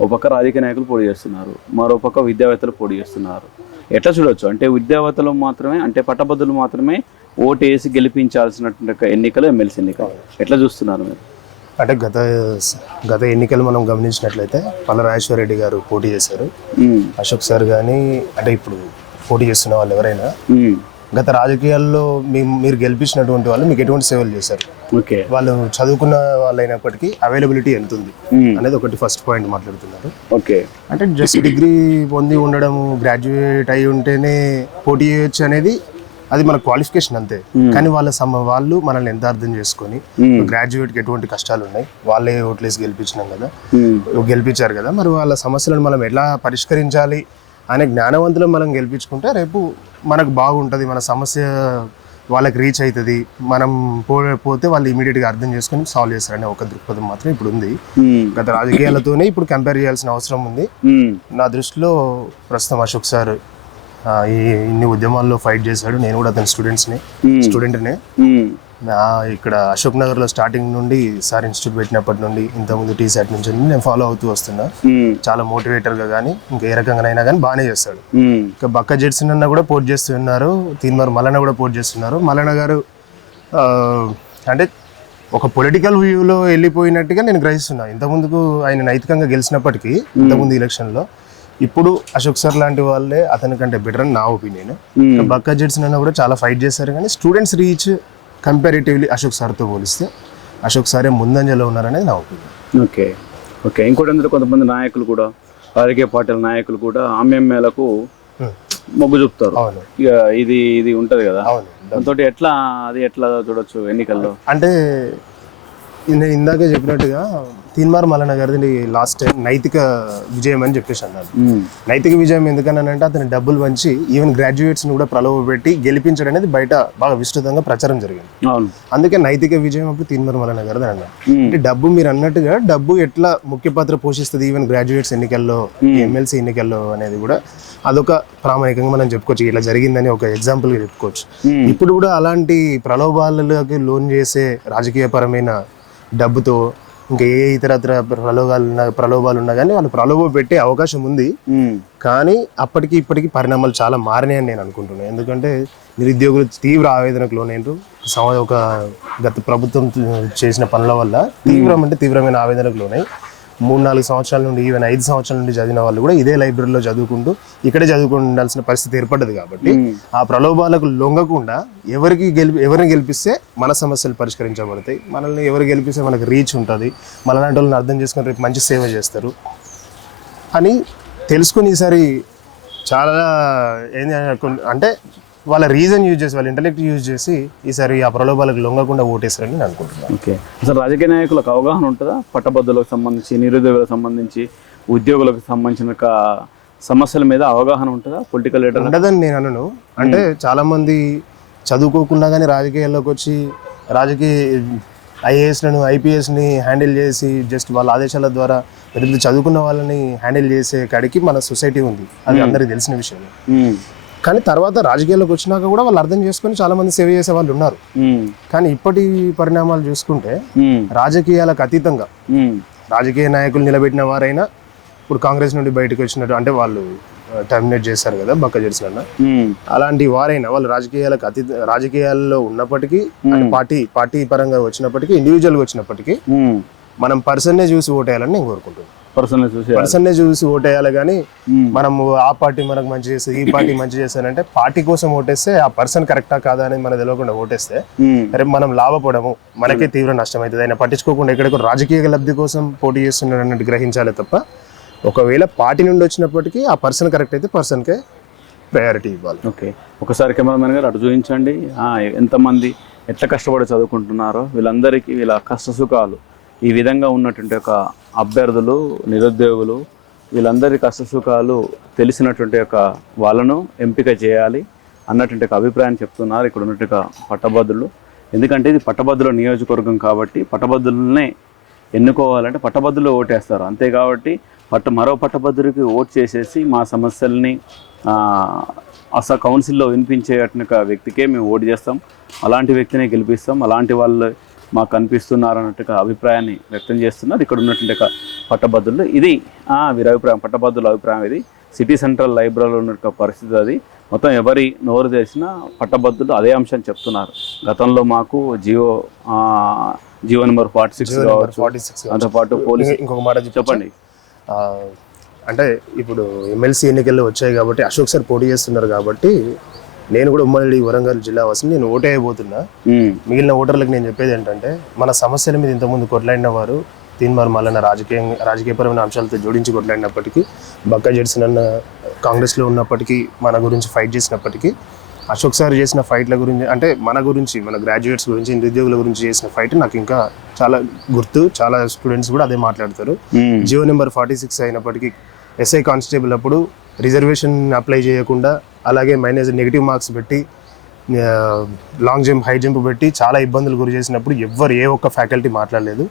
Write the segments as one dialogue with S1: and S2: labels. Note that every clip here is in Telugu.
S1: ఒక పక్క రాజకీయ నాయకులు పోటీ చేస్తున్నారు మరో పక్క విద్యావేత్తలు పోటీ చేస్తున్నారు. ఎట్లా చూడొచ్చు? అంటే విద్యావేత్తలు మాత్రమే అంటే పట్టభద్రులు మాత్రమే ఓటు వేసి గెలిపించాల్సినటువంటి ఎన్నికలు ఎమ్మెల్సీ ఎన్నికలు. ఎట్లా చూస్తున్నారు మీరు?
S2: అంటే గత గత ఎన్నికలు మనం గమనించినట్లయితే పల్ల రెడ్డి గారు పోటీ చేశారు. అశోక్ సార్ కానీ అంటే ఇప్పుడు పోటీ చేస్తున్న వాళ్ళు ఎవరైనా గత రాజకీయాల్లో మీరు గెలిపించినటువంటి వాళ్ళు మీకు ఎటువంటి సేవలు చేశారు?
S1: ఓకే.
S2: వాళ్ళు చదువుకున్న వాళ్ళు అయినప్పటికీ అవైలబిలిటీ ఎంత ఉంది? అనేది ఒకటి ఫస్ట్ పాయింట్ మాట్లాడుతున్నారు.
S1: ఓకే.
S2: అంటే జస్ట్ డిగ్రీ పొంది ఉండడం గ్రాడ్యుయేట్ అయి ఉంటేనే పోటీ చేయొచ్చు అనేది అది మన క్వాలిఫికేషన్ అంతే. కానీ వాళ్ళ సమ వాళ్ళు మనల్ని ఎంత అర్థం చేసుకొని గ్రాడ్యుయేట్కి ఎటువంటి కష్టాలు ఉన్నాయి? వాళ్ళే ఓట్లేసి గెలిపించినాం కదా. గెలిపించారు కదా. మరి వాళ్ళ సమస్యలను మనం ఎలా పరిష్కరించాలి? అనే జ్ఞానవంతులు మనం గెలిపించుకుంటే రేపు మనకు బాగుంటుంది మన సమస్య వాళ్ళకి రీచ్ అవుతుంది మనం పోతే వాళ్ళు ఇమీడియట్గా అర్థం చేసుకొని సాల్వ్ చేస్తారనే ఒక దృక్పథం మాత్రం ఇప్పుడు ఉంది. గత రాజకీయాలతోనే ఇప్పుడు కంపేర్ చేయాల్సిన అవసరం ఉంది. నా దృష్టిలో ప్రస్తుతం అశోక్ సార్ ఇన్ని ఉద్యమాల్లో ఫైట్ చేశాడు. నేను కూడా అతని స్టూడెంట్స్ని స్టూడెంట్నే ఇక్కడ అశోక్ నగర్లో స్టార్టింగ్ నుండి సార్ ఇన్స్టిట్యూట్ పెట్టినప్పటి నుండి ఇంతకుముందు టీ సెట్ నుంచి నేను ఫాలో అవుతూ వస్తున్నా. చాలా మోటివేటర్గా కానీ ఇంకా ఏ రకంగానైనా కానీ బాగానే చేస్తాడు. ఇంకా బక్క జెడ్సన్ అన్న కూడా పోటీ చేస్తున్నారు తీన్మార్ మల్లన్న కూడా పోటీ చేస్తున్నారు మల్లన్న గారు అంటే ఒక పొలిటికల్ వ్యూలో వెళ్ళిపోయినట్టుగా నేను గ్రహిస్తున్నా. ఇంతకుముందుకు ఆయన నైతికంగా గెలిచినప్పటికీ ఇంతకుముందు ఎలక్షన్లో ఇప్పుడు అశోక్ సార్ లాంటి వాళ్ళే అతని కంటే బెటర్ అని నా ఒపీనియన్ బక్క జెడ్సన్ అన్న కూడా చాలా ఫైట్ చేశారు కానీ స్టూడెంట్స్ రీచ్ కంపారిటివ్లీ అశోక్ సార్తో పోలిస్తే అశోక్ సారే ముందంజలో ఉన్నారనేది నా ఒపీనియన్.
S1: ఓకే. ఓకే. ఇంకోటి అందులో కొంతమంది నాయకులు కూడా రాజకీయ పార్టీల నాయకులు కూడా ఆమెమ్మేలకు
S2: Hmm.
S1: మొగ్గు చూపుతారు. ఇక ఇది ఇది ఉంటది కదా. దాంతో ఎట్లా అది ఎట్లా చూడొచ్చు ఎన్నికల్లో?
S2: అంటే నేను ఇందాకే చెప్పినట్టుగా తీన్మార్ మల్లన్న గారిది లాస్ట్ టైం నైతిక విజయం అని చెప్పేసి అన్నాను నైతిక విజయం ఎందుకన్నానంటే అతని డబ్బులు వంచి ఈవెన్ గ్రాడ్యుయేట్స్ని కూడా ప్రలోభ పెట్టి గెలిపించడం అనేది బయట బాగా విస్తృతంగా ప్రచారం జరిగింది. అందుకే నైతిక విజయం అప్పుడు తీన్మార్ మల్లన్న గారిది అన్నాను అంటే డబ్బు మీరు అన్నట్టుగా డబ్బు ఎట్లా ముఖ్య పాత్ర పోషిస్తుంది ఈవెన్ గ్రాడ్యుయేట్స్ ఎన్నికల్లో ఎమ్మెల్సీ ఎన్నికల్లో అనేది కూడా అదొక ప్రామాణికంగా మనం చెప్పుకోవచ్చు. ఇలా జరిగిందని ఒక ఎగ్జాంపుల్గా చెప్పుకోవచ్చు. ఇప్పుడు కూడా అలాంటి ప్రలోభాలకి లోన్ చేసే రాజకీయపరమైన డబ్బుతో ఇంకా ఏ ఇతరత్ర ప్రలోభాలు ఉన్నా ప్రలోభాలు ఉన్నా కానీ వాళ్ళు ప్రలోభ పెట్టే అవకాశం ఉంది. కానీ అప్పటికి ఇప్పటికి పరిణామాలు చాలా మారినాయని నేను అనుకుంటున్నాను ఎందుకంటే నిరుద్యోగులు తీవ్ర ఆవేదనకు సమ- ఒక గత ప్రభుత్వం చేసిన పనుల వల్ల తీవ్రం అంటే తీవ్రమైన ఆవేదనకు లోనై మూడు నాలుగు సంవత్సరాల నుండి ఈవెన్ ఐదు సంవత్సరాల నుండి చదివిన వాళ్ళు కూడా ఇదే లైబ్రరీలో చదువుకుంటూ ఇక్కడే చదువుకుని ఉండాల్సిన పరిస్థితి ఏర్పడ్డది కాబట్టి ఆ ప్రలోభాలకు లొంగకుండా ఎవరికి గెలిపి ఎవరిని గెలిపిస్తే మన సమస్యలు పరిష్కరించబడతాయి. మనల్ని ఎవరు గెలిపిస్తే మనకు రీచ్ ఉంటుంది. మనలాంటి వాళ్ళని అర్థం చేసుకొని రేపు మంచి సేవ చేస్తారు అని తెలుసుకుని ఈసారి చాలా ఏం అంటే వాళ్ళ రీజన్ యూజ్ చేసి వాళ్ళ ఇంటలెక్ట్ యూజ్ చేసి ఈసారి ఆ ప్రలోభాలకు లొంగకుండా ఓటేస్తారని నేను అనుకుంటున్నాను
S1: ఓకే. అసలు రాజకీయ నాయకులకు అవగాహన ఉంటుందా? పట్టభద్రులకు సంబంధించి నిరుద్యోగులకు సంబంధించి ఉద్యోగులకు సంబంధించిన సమస్యల మీద అవగాహన ఉంటుందా? పొలిటికల్ లీడర్
S2: ఉండదని నేను అనను. అంటే చాలా మంది చదువుకోకుండా కానీ రాజకీయాల్లోకి వచ్చి రాజకీయ ఐఏఎస్లను ఐపీఎస్ని హ్యాండిల్ చేసి జస్ట్ వాళ్ళ ఆదేశాల ద్వారా పెద్ద చదువుకున్న వాళ్ళని హ్యాండిల్ చేసే కాడికి మన సొసైటీ ఉంది. అది అందరికీ తెలిసిన విషయం కానీ తర్వాత రాజకీయాల్లోకి వచ్చినాక కూడా వాళ్ళు అర్థం చేసుకొని చాలా మంది సేవ చేసే వాళ్ళు ఉన్నారు. కానీ ఇప్పటి పరిణామాలు చూసుకుంటే రాజకీయాలకు అతీతంగా రాజకీయ నాయకులు నిలబెట్టిన వారైనా ఇప్పుడు కాంగ్రెస్ నుండి బయటకు వచ్చినట్టు అంటే వాళ్ళు టర్మినేట్ చేశారు కదా బక్క జెడ్సన్ అలాంటి వారైనా వాళ్ళు రాజకీయాలకు అతి రాజకీయాల్లో ఉన్నప్పటికీ పార్టీ పార్టీ పరంగా వచ్చినప్పటికీ ఇండివిజువల్గా వచ్చినప్పటికీ మనం పర్సన్నే చూసి ఓటేయాలని నేను కోరుకుంటున్నాను.
S1: పర్సనల్ చూసి
S2: పర్సన్నే చూసి ఓటేయాలి కానీ మనం ఆ పార్టీ మనకు మంచి చేస్తుంది ఈ పార్టీ మంచి చేస్తానంటే పార్టీ కోసం ఓటేస్తే ఆ పర్సన్ కరెక్టా కాదా అనేది మనకు తెలియకుండా ఓటేస్తే రేపు మనం లాభపడము మనకే తీవ్ర నష్టం అవుతుంది ఆయన పట్టించుకోకుండా ఎక్కడికో రాజకీయ లబ్ధి కోసం పోటీ చేస్తున్నాడు అన్నట్టు గ్రహించాలి తప్ప ఒకవేళ పార్టీ నుండి వచ్చినప్పటికీ ఆ పర్సన్ కరెక్ట్ అయితే పర్సన్కే ప్రయారిటీ ఇవ్వాలి.
S1: ఓకే. ఒకసారి కెమెరామెన్ గారు అటు చూపించండి. ఎంతమంది ఎట్లా కష్టపడి చదువుకుంటున్నారో వీళ్ళందరికీ వీళ్ళ కష్ట సుఖాలు ఈ విధంగా ఉన్నటువంటి ఒక అభ్యర్థులు నిరుద్యోగులు వీళ్ళందరి కష్టసుఖాలు తెలిసినటువంటి ఒక వాళ్ళను ఎంపిక చేయాలి అన్నటువంటి ఒక అభిప్రాయం చెప్తున్నారు ఇక్కడ ఉన్నటువంటి పట్టభద్రులు. ఎందుకంటే ఇది పట్టభద్రుల నియోజకవర్గం కాబట్టి పట్టభద్రులనే ఎన్నుకోవాలంటే పట్టభద్రులు ఓటేస్తారు. అంతే కాబట్టి పట్ట మరో పట్టభద్రుడికి ఓట్ చేసేసి మా సమస్యల్ని అసలు కౌన్సిల్లో వినిపించేటటువంటి వ్యక్తికే మేము ఓటు చేస్తాం. అలాంటి వ్యక్తినే గెలిపిస్తాం. అలాంటి వాళ్ళ మాకు కనిపిస్తున్నారు అన్నట్టుగా అభిప్రాయాన్ని వ్యక్తం చేస్తున్నారు ఇక్కడ ఉన్నటువంటి పట్టభద్రులు. ఇది వీరి అభిప్రాయం పట్టభద్రుల అభిప్రాయం ఇది. సిటీ సెంట్రల్ లైబ్రరీలో ఉన్న పరిస్థితి అది. మొత్తం ఎవరి నోరు తెరిచినా పట్టభద్రులు అదే అంశం చెప్తున్నారు. గతంలో మాకు GO GO number forty six
S2: forty six
S1: దాంతోపాటు పోలీస్
S2: ఇంకొక మాట?
S1: చెప్పండి.
S2: అంటే ఇప్పుడు ఎమ్మెల్సీ ఎన్నికల్లో వచ్చాయి కాబట్టి అశోక్ సార్ పోటీ చేస్తున్నారు కాబట్టి నేను కూడా ఉమ్మడి వరంగల్ జిల్లా వాసిని నేను ఓటే అయిపోతున్నా. మిగిలిన ఓటర్లకు నేను చెప్పేది ఏంటంటే మన సమస్యల మీద ఇంతకుముందు కొట్లాడిన వారు తీన్మార్ మల్లన్న రాజకీయ రాజకీయపరమైన అంశాలతో జోడించి కొట్లాడినప్పటికీ బక్క జెడ్సన్ అన్న కాంగ్రెస్లో ఉన్నప్పటికీ మన గురించి ఫైట్ చేసినప్పటికీ అశోక్ సార్ చేసిన ఫైట్ల గురించి అంటే మన గురించి మన గ్రాడ్యుయేట్స్ గురించి నిరుద్యోగుల గురించి చేసిన ఫైట్ నాకు ఇంకా చాలా గుర్తు చాలా స్టూడెంట్స్ కూడా అదే మాట్లాడతారు. జియో నెంబర్ ఫార్టీ సిక్స్ అయినప్పటికీ ఎస్ఐ కానిస్టేబుల్ అప్పుడు రిజర్వేషన్ అప్లై చేయకుండా అలాగే మైనస్ నెగిటివ్ మార్క్స్ పెట్టి లాంగ్ జంప్ హై జంప్ పెట్టి చాలా ఇబ్బందులు గురి చేసినప్పుడు ఎవ్వరు ఏ ఒక్క ఫ్యాకల్టీ మాట్లాడలేదు.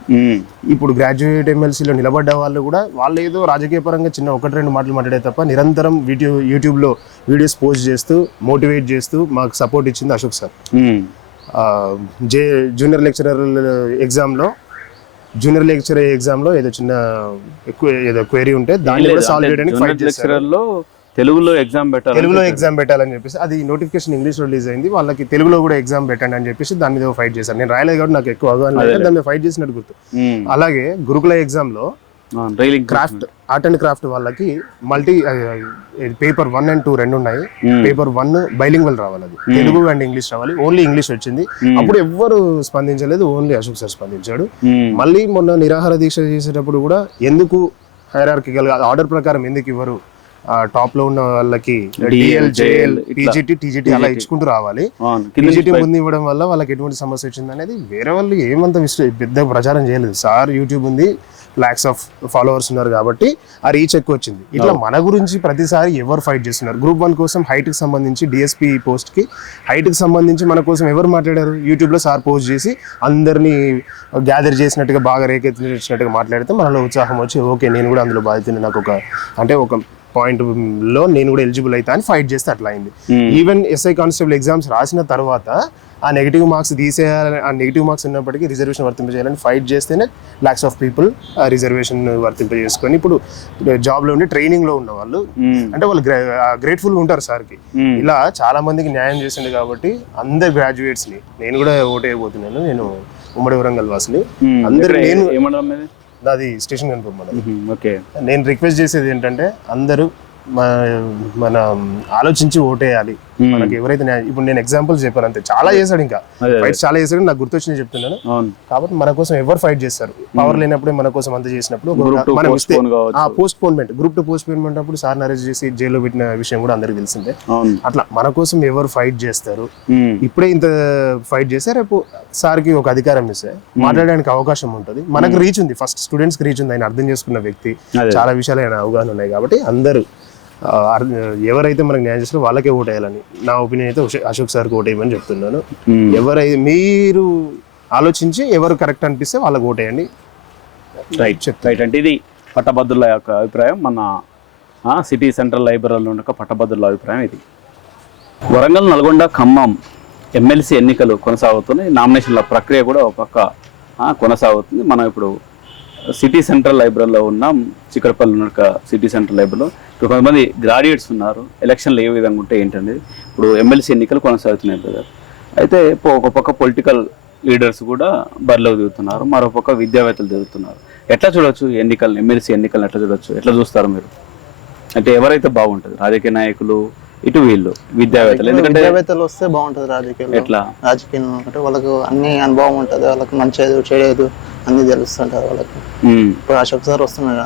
S2: ఇప్పుడు గ్రాడ్యుయేట్ ఎమ్మెల్సీలో నిలబడ్డ వాళ్ళు కూడా వాళ్ళు ఏదో రాజకీయ పరంగా చిన్న ఒకటి రెండు మాటలు మాట్లాడే తప్ప నిరంతరం వీడియో యూట్యూబ్లో వీడియోస్ పోస్ట్ చేస్తూ మోటివేట్ చేస్తూ మాకు సపోర్ట్ ఇచ్చింది Ashok sir. J junior lecturer ఎగ్జామ్లో జూనియర్ లెక్చరర్ ఎగ్జామ్లో ఏదో చిన్న ఎక్కువ ఏదో క్వైరీ ఉంటే దాన్ని కూడా సాల్వ్ చేయడానికి ఫైట్
S1: లెక్చరర్లో తెలుగులో ఎగ్జామ్ పెట్టాలి
S2: తెలుగులో ఎగ్జామ్ పెట్టాలని చెప్పేసి అది నోటిఫికేషన్ ఇంగ్లీష్ రిలీజ్ అయింది వాళ్ళకి తెలుగులో కూడా ఎగ్జామ్ పెట్టండి అని చెప్పేసి దాని మీద ఫైట్ చేశారు. నేను రాయలేదు కాబట్టి నాకు ఎక్కువ అవగాహన దాని మీద ఫైట్ చేసినట్టు గుర్తు. అలాగే గురుకుల ఎగ్జామ్లో
S1: రైలింగ్
S2: క్రాఫ్ట్ ఆర్ట్ అండ్ క్రాఫ్ట్ వాళ్ళకి multi paper one and two రెండు ఉన్నాయి. పేపర్ వన్ బైలింగ్వల్ రావాలి అది. తెలుగు అండ్ ఇంగ్లీష్ రావాలి. ఓన్లీ ఇంగ్లీష్ వచ్చింది. అప్పుడు ఎవ్వరు స్పందించలేదు ఓన్లీ అశోక్ సార్ స్పందించాడు. మళ్ళీ మొన్న నిరాహార దీక్ష చేసేటప్పుడు కూడా ఎందుకు హైరార్కికల్ ఆర్డర్ ప్రకారం ఎందుకు ఇవ్వరు? టాప్లో ఉన్న వాళ్ళకి డిఎల్ జేఎల్ పీజీటీ టీజీటీ అలా ఇచ్చుకుంటూ రావాలి. పీజీటీ ముందు ఇవ్వడం వల్ల వాళ్ళకి ఎటువంటి సమస్య వచ్చింది అనేది వేరే వాళ్ళు ఏమంత పెద్ద ప్రచారం చేయలేదు. సార్ యూట్యూబ్ ఉంది లాక్స్ ఆఫ్ ఫాలోవర్స్ ఉన్నారు కాబట్టి ఆ రీచ్ ఎక్కువ వచ్చింది. ఇట్లా మన గురించి ప్రతిసారి ఎవరు ఫైట్ చేస్తున్నారు? గ్రూప్ వన్ కోసం height కి సంబంధించి డిఎస్పీ పోస్ట్కి కి సంబంధించి మన కోసం ఎవరు మాట్లాడారు? యూట్యూబ్లో సార్ పోస్ట్ చేసి అందరినీ గ్యాదర్ చేసినట్టుగా బాగా రేకెత్తించినట్టుగా మాట్లాడితే మనలో ఉత్సాహం వచ్చి ఓకే నేను కూడా అందులో బాధితుని నాకు ఒక అంటే ఒక పాయింట్లో నేను కూడా ఎలిజిబుల్ అవుతా అని ఫైట్ చేస్తే అట్లా అయింది. ఈవెన్ ఎస్ఐ కానిస్టేబుల్ ఎగ్జామ్స్ రాసిన తర్వాత ఆ నెగిటివ్ మార్క్స్ తీసేయాలని ఆ నెగిటివ్ మార్క్స్ ఉన్నప్పటికీ రిజర్వేషన్ వర్తింపజేయాలని ఫైట్ చేస్తేనే లాక్స్ ఆఫ్ పీపుల్ ఆ రిజర్వేషన్ వర్తింపజేసుకొని ఇప్పుడు జాబ్లో ఉండి ట్రైనింగ్లో ఉన్న వాళ్ళు అంటే వాళ్ళు గ్రేట్ఫుల్ ఉంటారు సార్కి. ఇలా చాలా మందికి న్యాయం చేసిండు కాబట్టి అందరు గ్రాడ్యుయేట్స్ని నేను కూడా ఓట్ అయిపోతున్నాను నేను ఉమ్మడి వరంగల్ వాసిని. అందరు నేను నాది స్టేషన్ కనుకోమన్నది
S1: ఓకే.
S2: నేను రిక్వెస్ట్ చేసేది ఏంటంటే అందరూ మన ఆలోచించి ఓటేయాలి. మనకి ఎవరైతే ఇప్పుడు నేను ఎగ్జాంపుల్స్ చెప్పాను అంతే. చాలా చేశాడు ఇంకా. ఫైట్స్ చాలా చేశాడు నాకు గుర్తొచ్చింది చెప్తున్నాను. కాబట్టి మన కోసం ఎవరు ఫైట్ చేస్తారు? పవర్ లేనప్పుడే మన కోసం అంత చేసినప్పుడు మనం ఇస్తే postponement group two postponement అప్పుడు సార్ అరెస్ట్ చేసి జైల్లో పెట్టిన విషయం కూడా అందరికి తెలిసిందే. అట్లా మన కోసం ఎవరు ఫైట్ చేస్తారు? ఇప్పుడే ఇంత ఫైట్ చేస్తే రేపు సార్కి ఒక అధికారం ఇస్తే మాట్లాడడానికి అవకాశం ఉంటుంది. మనకు రీచ్ ఉంది. ఫస్ట్ స్టూడెంట్స్కి రీచ్ ఉంది. ఆయన అర్థం చేసుకున్న వ్యక్తి. చాలా విషయాలు ఆయన అవగాహన ఉన్నాయి కాబట్టి అందరూ ఎవరైతే మనకు న్యాయం చేస్తారో వాళ్ళకే ఓటేయాలని నా ఒపీనియన్ అయితే అశోక్- సార్కి ఓటేయమని చెప్తున్నాను. ఎవరైతే మీరు ఆలోచించి ఎవరు కరెక్ట్ అనిపిస్తే వాళ్ళకి ఓటేయండి
S1: రైట్ రైట్ అంటే ఇది పట్టభద్రుల యొక్క అభిప్రాయం. మన సిటీ సెంట్రల్ లైబ్రరీలో ఉన్న పట్టభద్రుల అభిప్రాయం ఇది. వరంగల్ నల్గొండ ఖమ్మం ఎమ్మెల్సీ ఎన్నికలు కొనసాగుతున్నాయి. నామినేషన్ల ప్రక్రియ కూడా ఒక పక్క కొనసాగుతుంది. మనం ఇప్పుడు సిటీ సెంట్రల్ లైబ్రరీలో ఉన్నాం. చిక్కడపల్లి ఉన్న సిటీ సెంట్రల్ లైబ్రరీలో. ఇప్పుడు కొంతమంది గ్రాడ్యుయేట్స్ ఉన్నారు. ఎలక్షన్లు ఏ విధంగా ఉంటే ఏంటండి? ఇప్పుడు ఎమ్మెల్సీ ఎన్నికలు కొనసాగుతున్నాయి బ్రదర్ అయితే ఒక పక్క పొలిటికల్ లీడర్స్ కూడా బరిలోకి దిగుతున్నారు. మరో పక్క విద్యావేత్తలు దిగుతున్నారు. ఎట్లా చూడొచ్చు ఈ ఎన్నికలను ఎమ్మెల్సీ ఎన్నికలను ఎట్లా చూడొచ్చు? ఎట్లా చూస్తారు మీరు? అంటే ఎవరైతే బాగుంటుంది? రాజకీయ నాయకులు ఇటు వీళ్ళు విద్యావేత్తలు. ఎందుకంటే
S3: విద్యావేత్తలు వస్తే బాగుంటది రాజకీయాల్లో
S1: ఎట్లా?
S3: రాజకీయంలో అంటే వాళ్ళకు అన్ని అనుభవం ఉంటుంది. వాళ్ళకి మంచిది చెడేదు అన్ని తెలుస్తుంటది వాళ్ళకి. ఇప్పుడు అశోక్ సార్ వస్తున్నాడు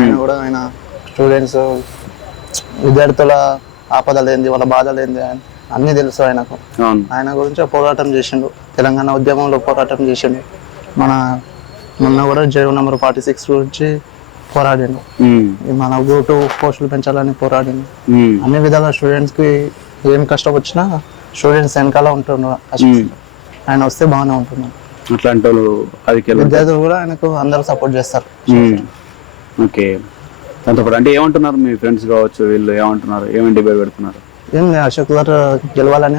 S3: ఆయన కూడా ఆయన స్టూడెంట్స్ విద్యార్థుల ఆపదలు ఏంది వాళ్ళ బాధలు ఏంది అని అన్ని తెలుసు ఆయనకు. ఆయన గురించి పోరాటం చేసిండు. తెలంగాణ ఉద్యమంలో పోరాటం చేసిండు. మన మొన్న కూడా జీవో నెంబర్ ఫార్టీ సిక్స్ గురించి పోరాడిండు. మన గ్రూప్ టూ పోస్టులు పెంచాలని పోరాడిండు. అన్ని విధాల స్టూడెంట్స్కి ఏం కష్టం వచ్చినా స్టూడెంట్స్ వెనకాల ఉంటున్నారు. ఆయన వస్తే బాగానే ఉంటున్నారు.
S1: అట్లాంటి వాళ్ళు
S3: విద్యార్థులు కూడా ఆయనకు అందరూ సపోర్ట్ చేస్తారు.
S1: ఓకే. దాంతోపాటు అంటే ఏమంటున్నారు మీ ఫ్రెండ్స్ కావచ్చు వీళ్ళు ఏమంటున్నారు ఏమేమి డిబేట్ పెడుతున్నారు
S3: ఏం లేదు, అశోక్ సార్ గెలవాలని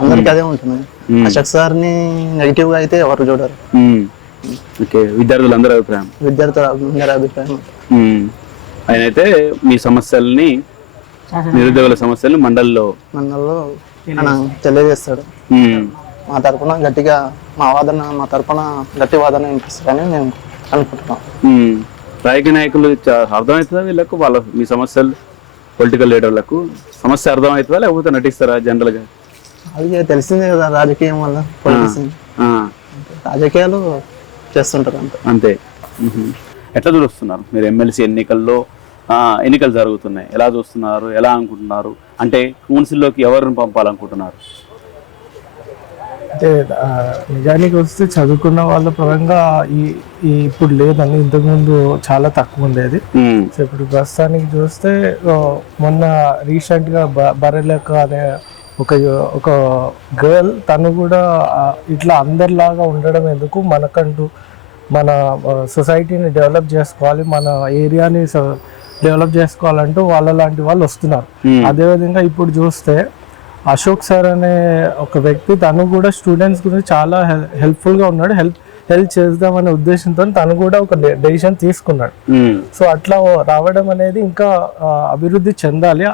S3: అందరికీ అదే ఉంటుంది
S1: మ్మ్.
S3: అశోక్ సార్ని నెగిటివ్గా అయితే ఎవరు చూడరు
S1: మ్మ్. ఓకే విద్యార్థులందరి అభిప్రాయం
S3: విద్యార్థుల అందరి అభిప్రాయం
S1: మ్మ్. ఆయన అయితే మీ సమస్యల్ని నిరుద్యోగుల సమస్యల్ని మండలిలో
S3: ఆయన తెలియజేస్తాడు
S1: మ్మ్.
S3: మా తరపున గట్టిగా మా వాదన మా తరపున గట్టి వాదన వినిపిస్తారని నేను అనుకుంటున్నాను
S1: రాజకీయ నాయకులు అర్థమవుతుందా వీళ్ళకు? వాళ్ళ మీ సమస్యలు పొలిటికల్ లీడర్లకు సమస్య అర్థమవుతుందా? లేకపోతే నటిస్తారా జనరల్గా?
S3: అది తెలిసిందే కదా రాజకీయం వల్ల రాజకీయాలు చేస్తుంటారు అంతే.
S1: అంతే. ఎట్లా చూస్తున్నారు? మీరు ఎమ్మెల్సీ ఎన్నికల్లో ఎన్నికలు జరుగుతున్నాయి. ఎలా చూస్తున్నారు? ఎలా అనుకుంటున్నారు? అంటే కౌన్సిల్లోకి ఎవరిని పంపాలనుకుంటున్నారు?
S4: అంటే నిజానికి వస్తే చదువుకున్న వాళ్ళ పరంగా ఈ ఈ ఇప్పుడు లేదండి ఇంతకుముందు చాలా తక్కువ ఉండేది. సో ఇప్పుడు ప్రస్తుతానికి చూస్తే మొన్న రీసెంట్గా బ బరెలెక్క అనే ఒక ఒక గర్ల్ తను కూడా ఇట్లా అందరిలాగా ఉండడం ఎందుకు మనకంటూ మన సొసైటీని డెవలప్ చేసుకోవాలి మన ఏరియాని డెవలప్ చేసుకోవాలంటూ వాళ్ళ లాంటి వాళ్ళు వస్తున్నారు. అదేవిధంగా ఇప్పుడు చూస్తే అశోక్ సార్ అనే ఒక వ్యక్తి తను కూడా స్టూడెంట్స్ గురించి చాలా హెల్ప్ఫుల్గా ఉన్నాడు హెల్ప్ హెల్ప్ చేద్దామనే ఉద్దేశంతో తను కూడా ఒక డెసిషన్ తీసుకున్నాడు. సో అట్లా రావడం అనేది ఇంకా అభివృద్ధి చెందాలి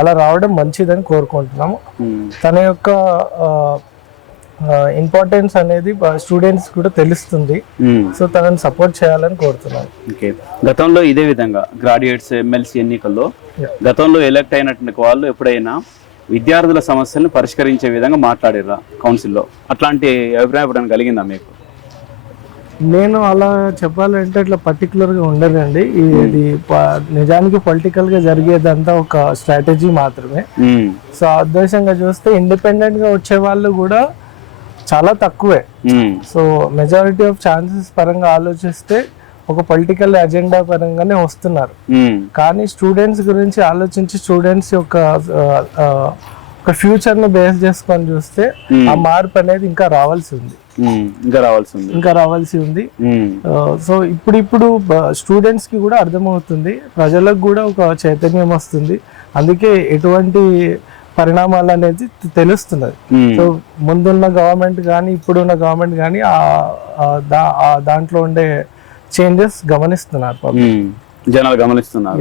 S4: అలా రావడం మంచిదని కోరుకుంటున్నాము. తన యొక్క ఇంపార్టెన్స్ అనేది స్టూడెంట్స్ కూడా తెలుస్తుంది. సో తనని సపోర్ట్ చేయాలని కోరుతున్నాను
S1: ఓకే గతంలో ఇదే విధంగా గ్రాడ్యుయేట్స్ ఎమ్మెల్సీ ఎన్నికల్లో. గతంలో ఎలక్ట్ అయినటువంటి వాళ్ళు ఎప్పుడైనా విద్యార్థుల సమస్యలను పరిష్కరించే విధంగా మాట్లాడారా కౌన్సిల్లో. అట్లాంటి అభిప్రాయం ఎప్పుడైనా కలిగిందా మీకు?
S4: నేను అలా చెప్పాలంటే ఇట్లా పర్టికులర్గా ఉండదండి. ఇది నిజానికి పొలిటికల్గా జరిగేదంతా ఒక స్ట్రాటజీ మాత్రమే. సో ఆ ఉద్దేశంగా చూస్తే ఇండిపెండెంట్గా వచ్చే వాళ్ళు కూడా చాలా తక్కువే. సో మెజారిటీ ఆఫ్ ఛాన్సెస్ పరంగా ఆలోచిస్తే ఒక పొలిటికల్ ఎజెండా పరంగానే వస్తున్నారు. కానీ స్టూడెంట్స్ గురించి ఆలోచించి స్టూడెంట్స్ యొక్క ఒక ఫ్యూచర్ని బేస్ చేసుకొని చూస్తే ఆ మార్పు అనేది ఇంకా రావాల్సి ఉంది.
S1: ఇంకా రావాల్సి ఉంది
S4: ఇంకా రావాల్సి ఉంది. సో ఇప్పుడు ఇప్పుడు స్టూడెంట్స్కి కూడా అర్థమవుతుంది ప్రజలకు కూడా ఒక చైతన్యం వస్తుంది అందుకే ఎటువంటి పరిణామాలు అనేది తెలుస్తున్నది. సో ముందున్న గవర్నమెంట్ కానీ ఇప్పుడున్న గవర్నమెంట్ కానీ దాంట్లో ఉండే చేంజెస్ గమనిస్తున్నారు.
S1: జనాలు గమనిస్తున్నారు.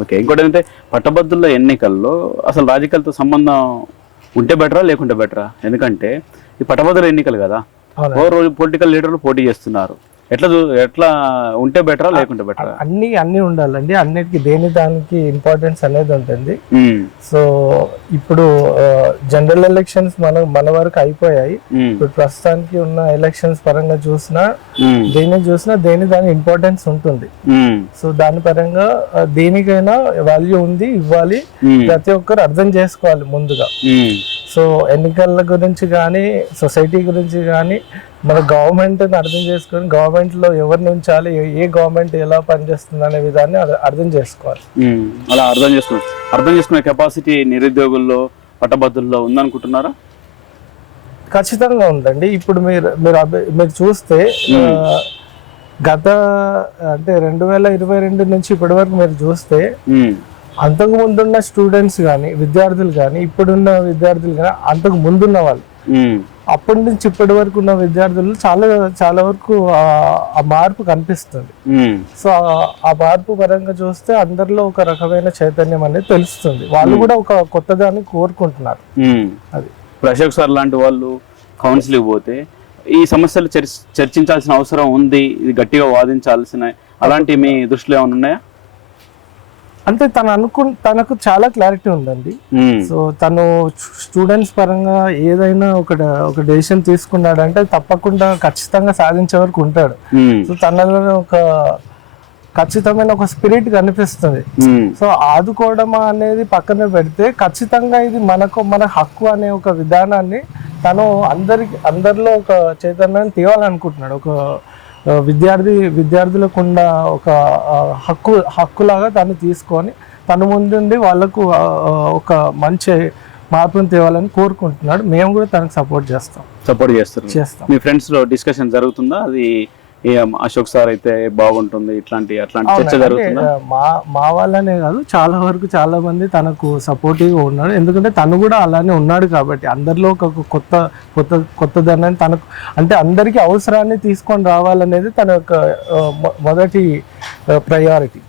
S1: ఓకే. ఇంకోటి ఏంటంటే పట్టభద్రుల ఎన్నికల్లో అసలు రాజకీయాలతో సంబంధం ఉంటే బెటరా లేకుంటే బెటరా? ఎందుకంటే ఈ పట్టభద్రుల ఎన్నికలు కదా. ఓ రోజు పొలిటికల్ లీడర్లు పోటీ చేస్తున్నారు. ఎట్లా ఎట్లా ఉంటే బెటరా లేకుంటే బెటరా
S4: అన్ని అన్ని ఉండాలండి. అన్నిటికీ దేని దానికి ఇంపార్టెన్స్ అనేది ఉంటుంది. సో ఇప్పుడు జనరల్ ఎలక్షన్స్ మన మన వరకు అయిపోయాయి. ఇప్పుడు ప్రస్తుతానికి ఉన్న ఎలక్షన్స్ పరంగా చూసినా దేని చూసినా దేని దాని ఇంపార్టెన్స్ ఉంటుంది. సో దాని పరంగా దేనికైనా వాల్యూ ఉంది ఇవ్వాలి. ప్రతి ఒక్కరు అర్థం చేసుకోవాలి ముందుగా. సో ఎన్నికల గురించి కానీ సొసైటీ గురించి కానీ మన గవర్నమెంట్ అర్థం చేసుకొని గవర్నమెంట్లో ఎవరిని ఉంచాలి ఏ- ఏ గవర్నమెంట్ ఎలా పనిచేస్తుంది అనే విధాన్ని అర్థ- చేసుకోవాలి.
S1: అలా అర్థం చేసుకున్నాం. అర్థం చేసుకునే కెపాసిటీ నిరుద్యోగుల్లో పట్టభద్రుల్లో ఉందనుకుంటున్నారా?
S4: ఖచ్చితంగా ఉందండి. ఇప్పుడు మీరు మీరు మీరు చూస్తే గత అంటే రెండు వేల ఇరవై రెండు నుంచి ఇప్పటి వరకు మీరు చూస్తే అంతకు ముందున్న స్టూడెంట్స్ కానీ విద్యార్థులు కానీ ఇప్పుడున్న విద్యార్థులు కానీ అంతకు ముందున్న వాళ్ళు. అప్పటి నుంచి ఇప్పటి వరకు ఉన్న విద్యార్థులు చాలా చాలా వరకు ఆ- మార్పు కనిపిస్తుంది. సో ఆ- మార్పు పరంగా చూస్తే అందరిలో ఒక రకమైన చైతన్యం అనేది తెలుస్తుంది. వాళ్ళు కూడా ఒక కొత్తదాన్ని కోరుకుంటున్నారు. అది.
S1: అశోక్ సార్ లాంటి వాళ్ళు కౌన్సిలింగ్ పోతే ఈ సమస్యలు చర్చ- చర్చించాల్సిన అవసరం ఉంది ఇది గట్టిగా వాదించాల్సిన అలాంటి మీ దృష్టిలో ఏమైనా ఉన్నాయా?
S4: అంటే తను అనుకు తనకు చాలా క్లారిటీ ఉందండి. సో తను స్టూడెంట్స్ పరంగా ఏదైనా ఒక ఒక డెసిషన్ తీసుకున్నాడంటే తప్పకుండా ఖచ్చితంగా సాధించే వరకు ఉంటాడు. సో తనలో ఒక ఖచ్చితమైన ఒక స్పిరిట్ కనిపిస్తుంది. సో ఆదుకోవడం అనేది పక్కన పెడితే ఖచ్చితంగా ఇది మనకు మన హక్కు అనే ఒక విధానాన్ని తను అందరికి అందరిలో ఒక చైతన్యాన్ని తేవాలనుకుంటున్నాడు. ఒక విద్యార్థి విద్యార్థులకు ఉన్న ఒక హక్కు హక్కులాగా తను తీసుకొని తను ముందుండి వాళ్ళకు ఒక మంచి మార్పును తేవాలని కోరుకుంటున్నాడు. మేము కూడా తనకు సపోర్ట్ చేస్తాం.
S1: సపోర్ట్ చేస్తారు.
S4: చేస్తాం.
S1: మీ ఫ్రెండ్స్లో డిస్కషన్ జరుగుతుందా? అది అశోక్ సార్ అయితే బాగుంటుంది ఇట్లాంటి అట్లాంటి చర్చ. జరుగుతుందా
S4: మా మా వాళ్ళనే కాదు చాలా వరకు చాలా మంది తనకు సపోర్టివ్గా ఉన్నాడు ఎందుకంటే తను కూడా అలానే ఉన్నాడు కాబట్టి అందరిలో ఒక కొత్త కొత్త కొత్తదనాన్ని తనకు అంటే అందరికీ అవసరాన్ని తీసుకొని రావాలనేది తన యొక్క మొదటి ప్రయారిటీ.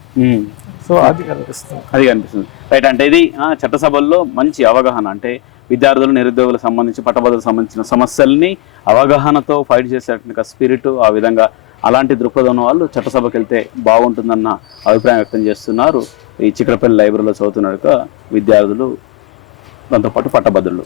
S4: సో అది కనిపిస్తుంది
S1: అది కనిపిస్తుంది రైట్ అంటే ఇది చట్టసభల్లో మంచి అవగాహన అంటే విద్యార్థులు నిరుద్యోగులకు సంబంధించి పట్టభద్రులకు సంబంధించిన సమస్యల్ని అవగాహనతో ఫైట్ చేసేటువంటి స్పిరిట్ ఆ విధంగా అలాంటి దృక్పథం ఉన్న వాళ్ళు చట్టసభకి వెళ్తే బాగుంటుందన్న అభిప్రాయం వ్యక్తం చేస్తున్నారు. ఈ చిక్కడపల్లి లైబ్రరీలో చదువుతున్న విద్యార్థులు దాంతోపాటు పట్టభద్రులు.